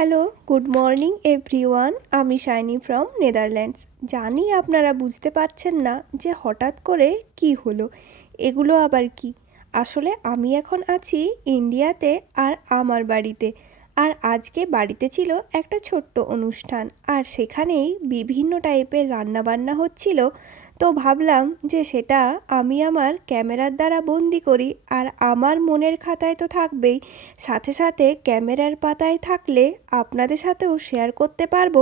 Hello, good morning everyone. আমি shiny from Netherlands. জানি আপনারা বুঝতে পারছেন না যে হঠাৎ করে কি হলো। এগুলো আবার কি? আসলে আমি এখন আছি ইন্ডিয়াতে আর আমার বাড়িতে। আর আজকে বাড়িতে ছিল একটা ছোট্ট অনুষ্ঠান। আর সেখানেই বিভিন্ন টাইপের রান্নাবান্না হচ্ছিল। তো ভাবলাম যে সেটা আমি আমার ক্যামেরার দ্বারা বন্দি করি আর আমার মনের খাতায় তো থাকবেই। সাথে সাথে ক্যামেরার পাতায় থাকলে আপনাদের সাথেও শেয়ার করতে পারব।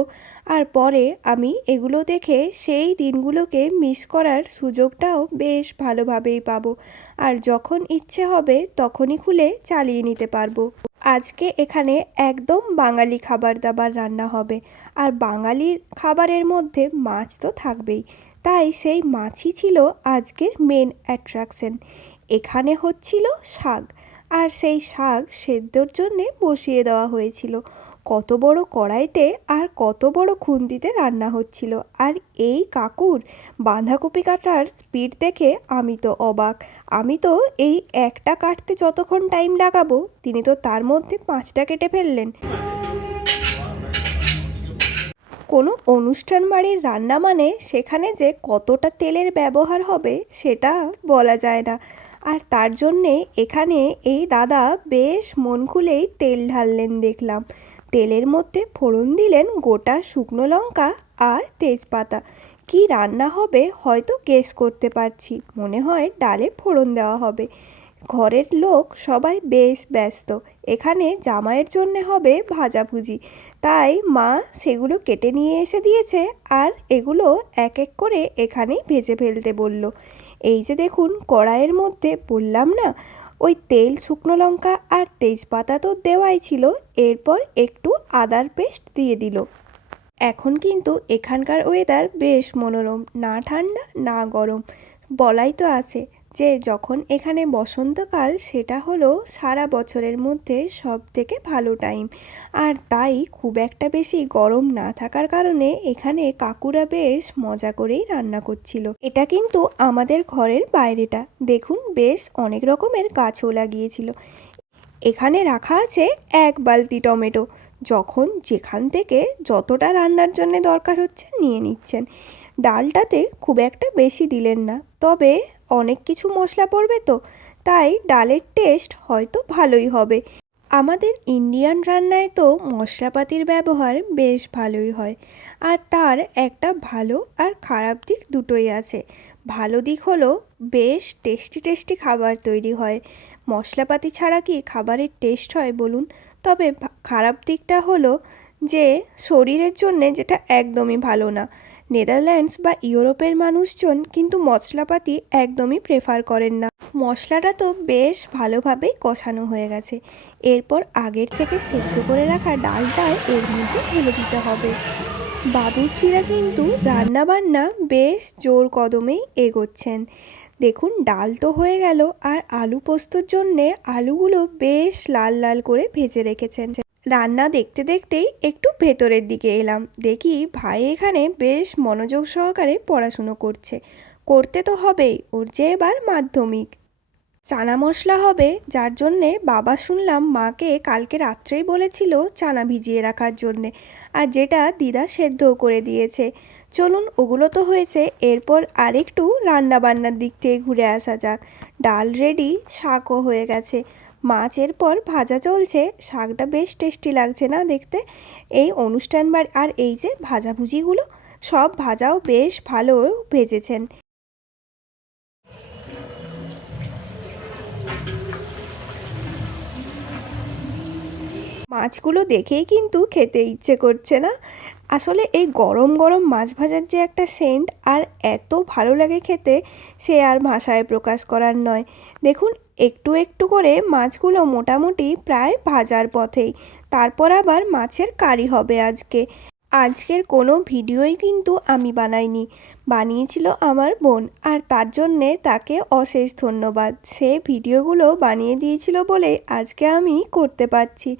আর পরে আমি এগুলো দেখে সেই দিনগুলোকে মিস করার সুযোগটাও বেশ ভালোভাবেই পাবো। আর যখন ইচ্ছে হবে তখনই খুলে চালিয়ে নিতে পারব। আজকে এখানে একদম বাঙালি খাবার দাবার রান্না হবে। আর বাঙালির খাবারের মধ্যে মাছ তো থাকবেই। তাই সেই মাছই ছিল আজকের মেন অ্যাট্রাকশন এখানে হচ্ছিল শাক, আর সেই শাক সেদ্ধর জন্যে বসিয়ে দেওয়া হয়েছিল। কত বড় কড়াইতে আর কত বড় খুন্তিতে রান্না হচ্ছিল। আর এই কাকুর বাঁধাকপি কাটার স্পিড দেখে আমি তো অবাক। আমি তো এই একটা কাটতে যতক্ষণ টাইম লাগাবো, তিনি তো তার মধ্যে পাঁচটা কেটে ফেললেন। কোনো অনুষ্ঠান বাড়ির রান্না মানে সেখানে যে কতটা তেলের ব্যবহার হবে সেটা বলা যায় না। আর তার জন্যে এখানে এই দাদা বেশ মন খুলেই তেল ঢাললেন দেখলাম। তেলের মধ্যে ফোড়ন দিলেন গোটা শুকনো লঙ্কা আর তেজপাতা। কি রান্না হবে হয়তো গেস করতে পারছি। মনে হয় ডালে ফোড়ন দেওয়া হবে। ঘরের লোক সবাই বেশ ব্যস্ত। এখানে জামাইয়ের জন্যে হবে ভাজাভুজি। তাই মা সেগুলো কেটে নিয়ে এসে দিয়েছে আর এগুলো এক এক করে এখানেই ভেজে ফেলতে বলল। এই যে দেখুন, কড়াইয়ের মধ্যে বললাম না, ওই তেল, শুকনো লঙ্কা আর তেজপাতা তো দেওয়াই ছিল, এরপর একটু আদার পেস্ট দিয়ে দিল। এখন কিন্তু এখানকার ওয়েদার বেশ মনোরম, না ঠান্ডা, না গরম, বলাই তো আছে। যে যখন এখানে বসন্তকাল, সেটা হলো সারা বছরের মধ্যে সব থেকে ভালো টাইম আর তাই খুব একটা বেশি গরম না থাকার কারণে এখানে কাকুরা বেশ মজা করেই রান্না করছিল। এটা কিন্তু আমাদের ঘরের বাইরেটা। দেখুন, বেশ অনেক রকমের গাছও লাগিয়েছিল। এখানে রাখা আছে এক বালতি টমেটো। যখন যেখান থেকে যতটা রান্নার জন্য দরকার হচ্ছে নিয়ে নিচ্ছেন। ডালটাতে খুব একটা বেশি দিলেন না। তবে অনেক কিছু মশলা পড়বে তো, তাই ডালের টেস্ট হয়তো ভালোই হবে। আমাদের ইন্ডিয়ান রান্নায় তো মশলাপাতির ব্যবহার বেশ ভালোই হয়। আর তার একটা ভালো আর খারাপ দিক দুটোই আছে। ভালো দিক হলো, বেশ টেস্টি টেস্টি খাবার তৈরি হয়। মশলাপাতি ছাড়া কি খাবারের টেস্ট হয় বলুন? তবে খারাপ দিকটা হলো যে, শরীরের জন্যে যেটা একদমই ভালো না। নেদারল্যান্ডস বা ইউরোপের মানুষজন কিন্তু মশলাপাতি একদমই প্রেফার করেন না। মশলাটা তো বেশ ভালোভাবেই কষানো হয়ে গেছে। এরপর আগের থেকে সেদ্ধ করে রাখা ডালটা এর মধ্যে ঢেলে দিতে হবে। বাবুর্চিরা কিন্তু রান্নাবান্না বেশ জোর কদমেই এগোচ্ছেন। দেখুন, ডাল তো হয়ে গেল আর আলু পোস্তর জন্যে আলুগুলো বেশ লাল লাল করে ভেজে রেখেছেন। রান্না দেখতে দেখতেই একটু ভেতরের দিকে এলাম। দেখি ভাই এখানে বেশ মনোযোগ সহকারে পড়াশুনো করছে। করতে তো হবেই, ওর যে এবার মাধ্যমিক। চানা মশলা হবে, যার জন্যে বাবা শুনলাম মাকে কালকে রাত্রেই বলেছিল চানা ভিজিয়ে রাখার জন্যে, আর যেটা দিদা সেদ্ধও করে দিয়েছে। চলুন, ওগুলো তো হয়েছে, এরপর আরেকটু রান্নাবান্নার দিক থেকে ঘুরে আসা যাক। ডাল রেডি, শাকও হয়ে গেছে। মাছের পর ভাজা চলছে। শাকটা বেশ টেস্টি লাগছে না দেখতে। এই অনুষ্ঠান বাড়ি আর এই যে ভাজাভুজিগুলো, সব ভাজাও বেশ ভালো ভেজেছেন। মাছগুলো দেখেই কিন্তু খেতে ইচ্ছে করছে না। আসলে এই গরম গরম মাছ ভাজার যে একটা সেন্ট আর এত ভালো লাগে খেতে, সে আর ভাষায় প্রকাশ করার নয়। দেখুন একটু একটু করে মাছগুলো মোটামুটি প্রায় ভাজার পথেই। তারপর আবার মাছের কারি হবে আজকে। আজকের কোনো ভিডিওই কিন্তু আমি বানাইনি। বানিয়েছিল আমার বোন, আর তার জন্যে তাকে অশেষ ধন্যবাদ। সে ভিডিওগুলো বানিয়ে দিয়েছিল বলে আজকে আমি করতে পারছি।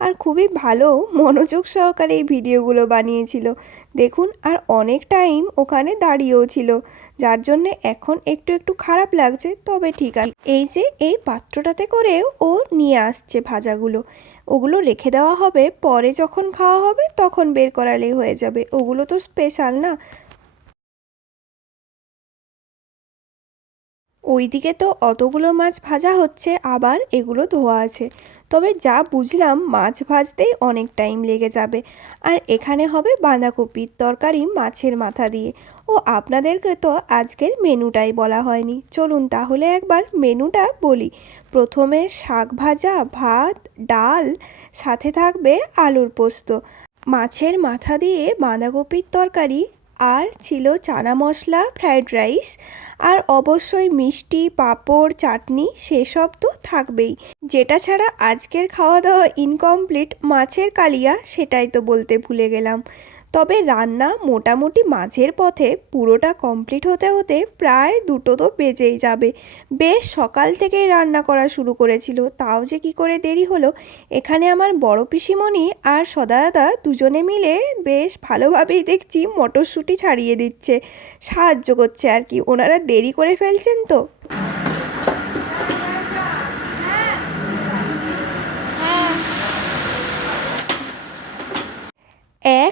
আর খুবই ভালো মনোযোগ সহকারে এই ভিডিওগুলো বানিয়েছিল। দেখুন, আর অনেক টাইম ওখানে দাঁড়িয়েও ছিল, যার জন্যে এখন একটু একটু খারাপ লাগছে, তবে ঠিক আছে। এই যে, এই পাত্রটাতে করেও ও নিয়ে আসছে ভাজাগুলো। ওগুলো রেখে দেওয়া হবে, পরে যখন খাওয়া হবে তখন বের করালেই হয়ে যাবে। ওগুলো তো স্পেশাল না। ওইদিকে তো অতগুলো মাছ ভাজা হচ্ছে, আবার এগুলো ধোয়া আছে। তবে যা বুঝলাম, মাছ ভাজতেই অনেক টাইম লেগে যাবে। আর এখানে হবে বাঁধাকপির তরকারি মাছের মাথা দিয়ে। ও, আপনাদেরকে তো আজকের মেনুটাই বলা হয়নি। চলুন তাহলে একবার মেনুটা বলি। প্রথমে শাক ভাজা, ভাত ডাল, সাথে থাকবে আলুর পোস্ত। মাছের মাথা দিয়ে বাঁধাকপির তরকারি আর ছিল চানা মশলা ফ্রায়েড রাইস আর অবশ্যই মিষ্টি, পাঁপড়, চাটনি সেসব তো থাকবেই। যেটা ছাড়া আজকের খাওয়া দাওয়া ইনকমপ্লিট মাছের কালিয়া সেটাই তো বলতে ভুলে গেলাম। তবে রান্না মোটামুটি মাঝের পথে, পুরোটা কমপ্লিট হতে হতে প্রায় দুটো তো বেজেই যাবে। বেশ, সকাল থেকেই রান্না করা শুরু করেছিল। তাও যে কি করে দেরি হলো, এখানে আমার বড় পিসিমণি আর সদাদাদা দুজনে মিলে বেশ ভালোভাবেই দেখছি মটরশুঁটি ছাড়িয়ে দিচ্ছে। সাহায্য করছে আর কি। ওনারা দেরি করে ফেলছেন তো?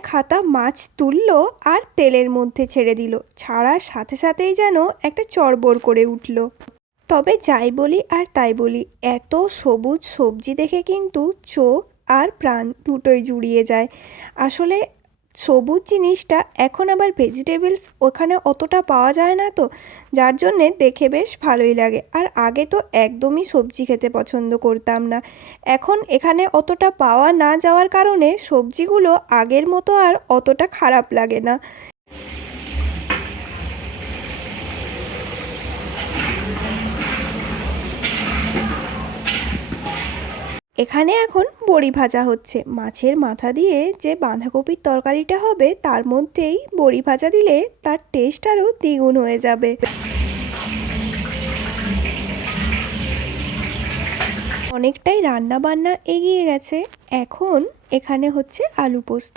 হাতা মাছ তুলল আর তেলের মধ্যে ছেড়ে দিল। ছাড়ার সাথে সাথেই যেন একটা চড়বড় করে উঠল। তবে যাই বলি আর তাই বলি, এত সবুজ সবজি দেখে কিন্তু চোখ আর প্রাণ দুটোই জুড়িয়ে যায়। আসলে সবুজ জিনিসটা এখন আবার ভেজিটেবলস ওখানে অতটা পাওয়া যায় না তো, যার জন্যে দেখে বেশ ভালোই লাগে। আর আগে তো একদমই সবজি খেতে পছন্দ করতাম না। এখন এখানে অতটা পাওয়া না যাওয়ার কারণে সবজিগুলো আগের মতো আর অতটা খারাপ লাগে না। এখানে এখন বড়ি ভাজা হচ্ছে। মাছের মাথা দিয়ে যে বাঁধাকপির তরকারিটা হবে, তার মধ্যেই বড়ি ভাজা দিলে তার টেস্ট আরও দ্বিগুণ হয়ে যাবে। অনেকটাই রান্না বান্না এগিয়ে গেছে। এখন এখানে হচ্ছে আলু পোস্ত।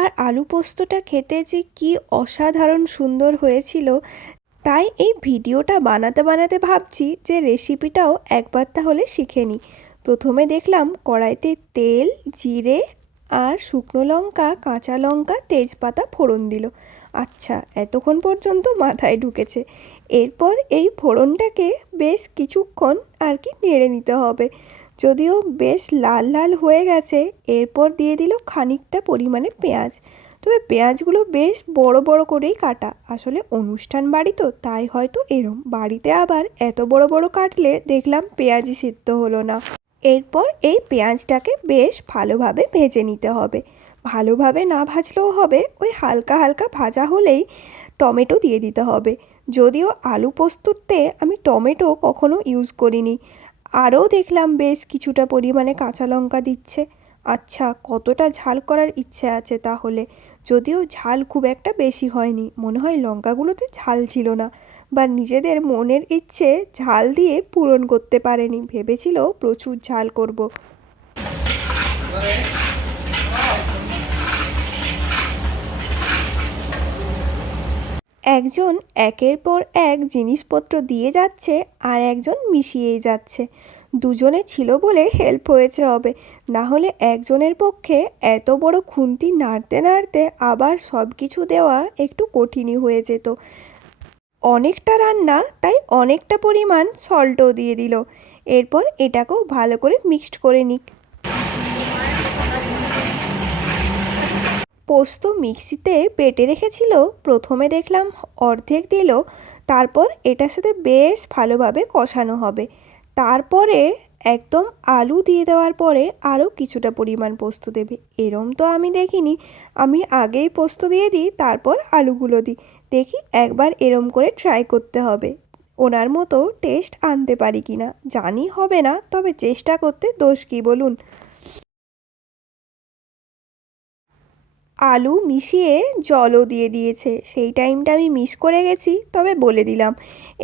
আর আলু পোস্তটা খেতে যে কি অসাধারণ সুন্দর হয়েছিল, তাই এই ভিডিওটা বানাতে বানাতে ভাবছি যে রেসিপিটাও একবার তাহলে শিখে নিই প্রথমে দেখলাম কড়াইতে তেল, জিরে আর শুকনো লঙ্কা, কাঁচা লঙ্কা, তেজপাতা ফোড়ন দিল। আচ্ছা এতক্ষণ পর্যন্ত মাথায় ঢুকেছে। এরপর এই ফোড়নটাকে বেশ কিছুক্ষণ আর কি নেড়ে নিতে হবে। যদিও বেশ লাল লাল হয়ে গেছে, এরপর দিয়ে দিল খানিকটা পরিমাণে পেঁয়াজ। তবে পেঁয়াজগুলো বেশ বড় বড় করেই কাটা। আসলে অনুষ্ঠান বাড়ি তো, তাই হয়তো এরম। বাড়িতে আবার এত বড় বড় কাটলে দেখলাম পেঁয়াজই সিদ্ধ হলো না। এরপর এই পেঁয়াজটাকে বেশ ভালোভাবে ভেজে নিতে হবে। ভালোভাবে না ভাজলেও হবে, ওই হালকা হালকা ভাজা হলেই টমেটো দিয়ে দিতে হবে। যদিও আলু পোস্ততে আমি টমেটো কখনো ইউজ করিনি। আরও দেখলাম বেশ কিছুটা পরিমাণে কাঁচা লঙ্কা দিচ্ছে। আচ্ছা কতটা ঝাল করার ইচ্ছে আছে তাহলে? যদিও ঝাল খুব একটা বেশি হয়নি, মনে হয় লঙ্কাগুলোতে ঝাল ছিল না। বা নিজেদের মনের ইচ্ছে ঝাল দিয়ে পূরণ করতে পারেনি। ভেবেছিল প্রচুর ঝাল করব। একজন একের পর এক জিনিসপত্র দিয়ে যাচ্ছে আর একজন মিশিয়েই যাচ্ছে। দুজনে ছিল বলে হেল্প হয়েছে হবে। না হলে একজনের পক্ষে এত বড় খুন্তি নাড়তে নাড়তে আবার সব কিছু দেওয়া একটু কঠিনই হয়ে যেত। অনেকটা রান্না, তাই অনেকটা পরিমাণ সল্টও দিয়ে দিল। এরপর এটাকেও ভালো করে মিক্সড করে নিক। পোস্ত মিক্সিতে পেটে রেখেছিল, প্রথমে দেখলাম অর্ধেক দিল, তারপর এটার সাথে বেশ ভালোভাবে কষানো হবে। তারপরে একদম আলু দিয়ে দেওয়ার পরে আরও কিছুটা পরিমাণ পোস্ত দেবে। এরম তো আমি দেখিনি। আমি আগেই পোস্ত দিয়ে দিই, তারপর আলুগুলো দিই। দেখি একবার এরম করে ট্রাই করতে হবে। ওনার মতো টেস্ট আনতে পারি কি না জানি হবে না, তবে চেষ্টা করতে দোষ কী বলুন? আলু মিশিয়ে জলও দিয়ে দিয়েছে। সেই টাইমটা আমি মিস করে গেছি, তবে বলে দিলাম।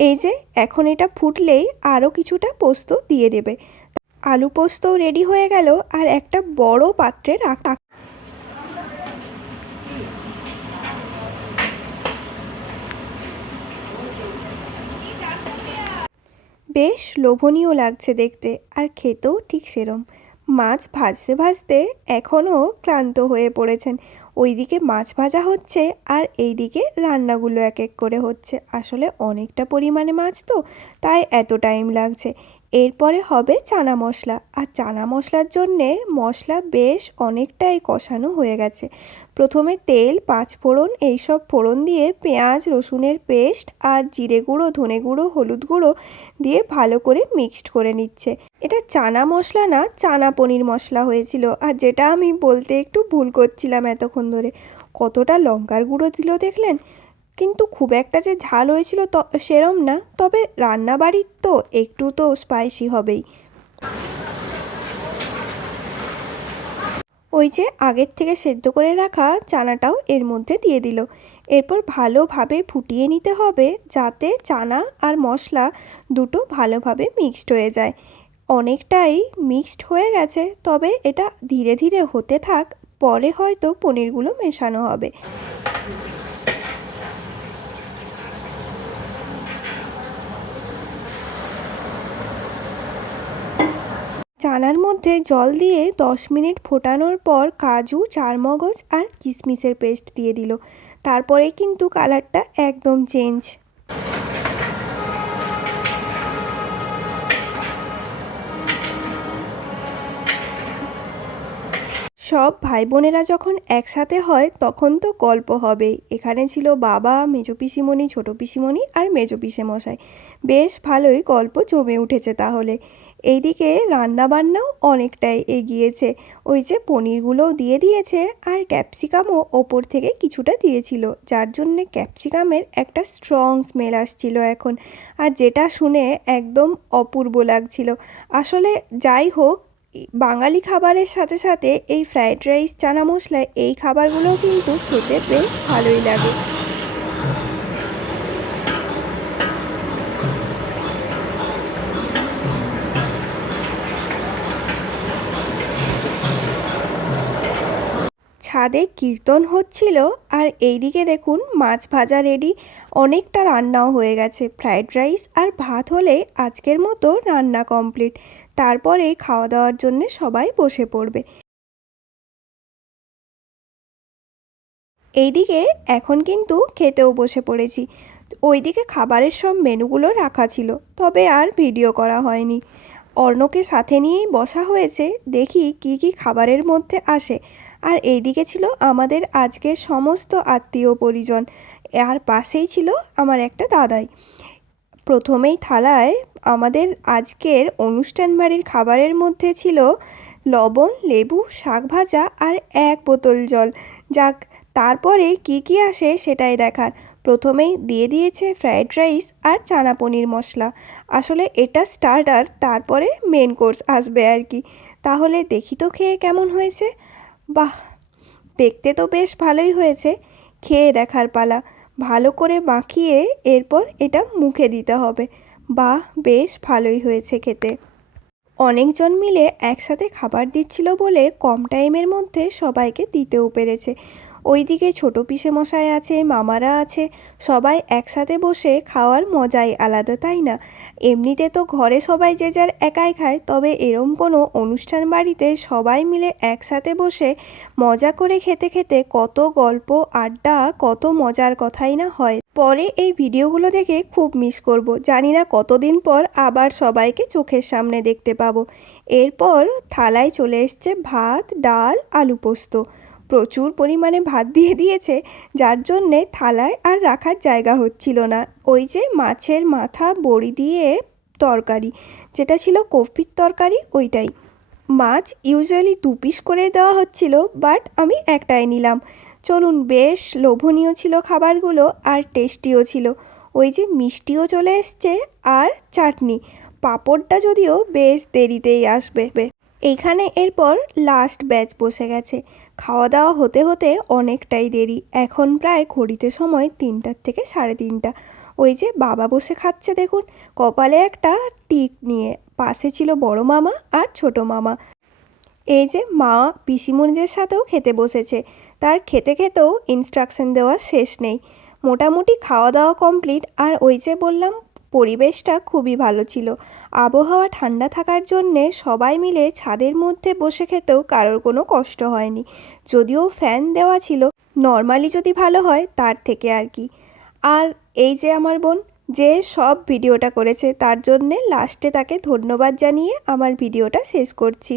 এই যে, এখন এটা ফুটলেই আরও কিছুটা পোস্ত দিয়ে দেবে। আলু পোস্তও রেডি হয়ে গেল, আর একটা বড় পাত্রে রাখা বেশ লোভনীয় লাগছে দেখতে, আর খেতেও ঠিক সেরম। মাছ ভাজতে ভাজতে এখনও ক্লান্ত হয়ে পড়েছেন। ওইদিকে মাছ ভাজা হচ্ছে, আর এইদিকে রান্নাগুলো এক এক করে হচ্ছে। আসলে অনেকটা পরিমাণে মাছ তো, তাই এত টাইম লাগছে। এরপরে হবে চানা মশলা। আর চানা মশলার জন্যে মশলা বেশ অনেকটাই কষানো হয়ে গেছে। প্রথমে তেল, পাঁচ ফোড়ন, এইসব ফোড়ন দিয়ে পেঁয়াজ, রসুনের পেস্ট আর জিরে গুঁড়ো, ধনে গুঁড়ো, হলুদ গুঁড়ো দিয়ে ভালো করে মিক্সড করে নিচ্ছে। এটা চানা মশলা না, চানা পনির মশলা হয়েছিল। আর যেটা আমি বলতে একটু ভুল করছিলাম এতক্ষণ ধরে। কতটা লঙ্কার গুঁড়ো দিল দেখলেন? কিন্তু খুব একটা যে ঝাল হয়েছিল ত, সেরম না। তবে রান্নাবাড়ির তো একটু তো স্পাইসি হবেই। ওই যে আগের থেকে সেদ্ধ করে রাখা চানাটাও এর মধ্যে দিয়ে দিল। এরপর ভালোভাবে ফুটিয়ে নিতে হবে যাতে চানা আর মশলা দুটো ভালোভাবে মিক্সড হয়ে যায়। অনেকটাই মিক্সড হয়ে গেছে, তবে এটা ধীরে ধীরে হতে থাক, পরে হয়তো পনিরগুলো মেশানো হবে। চানার মধ্যে জল দিয়ে দশ মিনিট ফোটানোর পর কাজু, চারমগজ আর কিশমিশের পেস্ট দিয়ে দিল। তারপরে কিন্তু কালারটা একদম চেঞ্জ। সব ভাই বোনেরা যখন একসাথে হয়, তখন তো গল্প হবেই এখানে ছিল বাবা, মেজো পিসিমণি, ছোটো পিসিমণি আর মেজো পিসে মশাই বেশ ভালোই গল্প জমে উঠেছে তাহলে। এইদিকে রান্নাবান্নাও অনেকটাই এগিয়েছে। ওই যে পনিরগুলোও দিয়ে দিয়েছে আর ক্যাপসিকামও ওপর থেকে কিছুটা দিয়েছিল, যার জন্যে ক্যাপসিকামের একটা স্ট্রং স্মেল আসছিল এখন। আর যেটা শুনে একদম অপূর্ব লাগছিল। আসলে যাই হোক, বাঙালি খাবারের সাথে সাথে এই ফ্রায়েড রাইস চানা মশলা এই খাবারগুলোও কিন্তু খেতে বেশ ভালোই লাগে। ছাদে কীর্তন হচ্ছিল আর এইদিকে দেখুন মাছ ভাজা রেডি অনেকটা রান্নাও হয়ে গেছে। ফ্রায়েড রাইস আর ভাত হলে আজকের মতো রান্না কমপ্লিট তারপরে খাওয়া দাওয়ার জন্য সবাই বসে পড়বে। এইদিকে এখন কিন্তু খেতেও বসে পড়েছি। ওইদিকে খাবারের সব মেনুগুলো রাখা ছিল, তবে আর ভিডিও করা হয়নি। অর্ণকে সাথে নিয়েই বসা হয়েছে। দেখি কি কি খাবারের মধ্যে আসে। আর এইদিকে ছিল আমাদের আজকের সমস্ত আত্মীয় পরিজন। আর পাশেই ছিল আমার একটা দাদাই। প্রথমেই থালায় আমাদের আজকের অনুষ্ঠান বাড়ির খাবারের মধ্যে ছিল লবণ, লেবু, শাক ভাজা আর এক বোতল জল। যাক, তারপরে কি কি আসে সেটাই দেখার। প্রথমেই দিয়ে দিয়েছে ফ্রায়েড রাইস আর চানা পনির মশলা। আসলে এটা স্টার্টার, তারপরে মেন কোর্স আসবে আর কি। তাহলে দেখি তো খেয়ে কেমন হয়েছে। বাহ, দেখতে তো বেশ ভালোই হয়েছে। খেয়ে দেখার পালা। ভালো করে মাখিয়ে এরপর এটা মুখে দিতে হবে। বাহ, বেশ ভালোই হয়েছে খেতে। অনেকজন মিলে একসাথে খাবার দিচ্ছিল বলে কম টাইমের মধ্যে সবাইকে দিতেও পেরেছে। ওইদিকে ছোটো পিসে মশাই আছে, মামারা আছে, সবাই একসাথে বসে খাওয়ার মজাই আলাদা, তাই না? এমনিতে তো ঘরে সবাই যে যার একাই খায়, তবে এরম কোনো অনুষ্ঠান বাড়িতে সবাই মিলে একসাথে বসে মজা করে খেতে খেতে কত গল্প, আড্ডা, কত মজার কথাই না হয়। পরে এই ভিডিওগুলো দেখে খুব মিস করব। জানি না কতদিন পর আবার সবাইকে চোখের সামনে দেখতে পাবো। এরপর থালায় চলে এসছে ভাত, ডাল, আলু পোস্ত। প্রচুর পরিমাণে ভাত দিয়ে দিয়েছে, যার জন্যে থালায় আর রাখার জায়গা হচ্ছিল না। ওই যে মাছের মাথা বড়ি দিয়ে তরকারি, যেটা ছিল কফির তরকারি, ওইটাই। মাছ ইউজুয়ালি দু পিস করে দেওয়া হচ্ছিল, বাট আমি একটাই নিলাম। চলুন, বেশ লোভনীয় ছিল খাবারগুলো আর টেস্টিও ছিল। ওই যে মিষ্টিও চলে এসছে আর চাটনি। পাঁপড়টা যদিও বেশ দেরিতেই আসবে। এইখানে এরপর লাস্ট ব্যাচ বসে গেছে। খাওয়া দাওয়া হতে হতে অনেকটাই দেরি। এখন প্রায় ঘড়িতে সময় তিনটার থেকে সাড়ে তিনটা। ওই যে বাবা বসে খাচ্ছে দেখুন। কপালে একটা টিক নিয়ে, পাশে ছিল বড় মামা আর ছোট মামা। এই যে মা পিসিমণিদের সাথেও খেতে বসেছে। তার খেতে খেতেও ইনস্ট্রাকশন দেওয়ার শেষ নেই। মোটামুটি খাওয়া দাওয়া কমপ্লিট আর ওই যে বললাম পরিবেশটা খুবই ভালো ছিল। আবহাওয়া ঠান্ডা থাকার জন্যে সবাই মিলে ছাদের মধ্যে বসে খেতেও কারোর কোনো কষ্ট হয়নি। যদিও ফ্যান দেওয়া ছিল, নর্মালি যদি ভালো হয় তার থেকে আর কি। আর এই যে আমার বোন, যে সব ভিডিওটা করেছে তার জন্যে লাস্টে তাকে ধন্যবাদ জানিয়ে আমার ভিডিওটা শেষ করছি।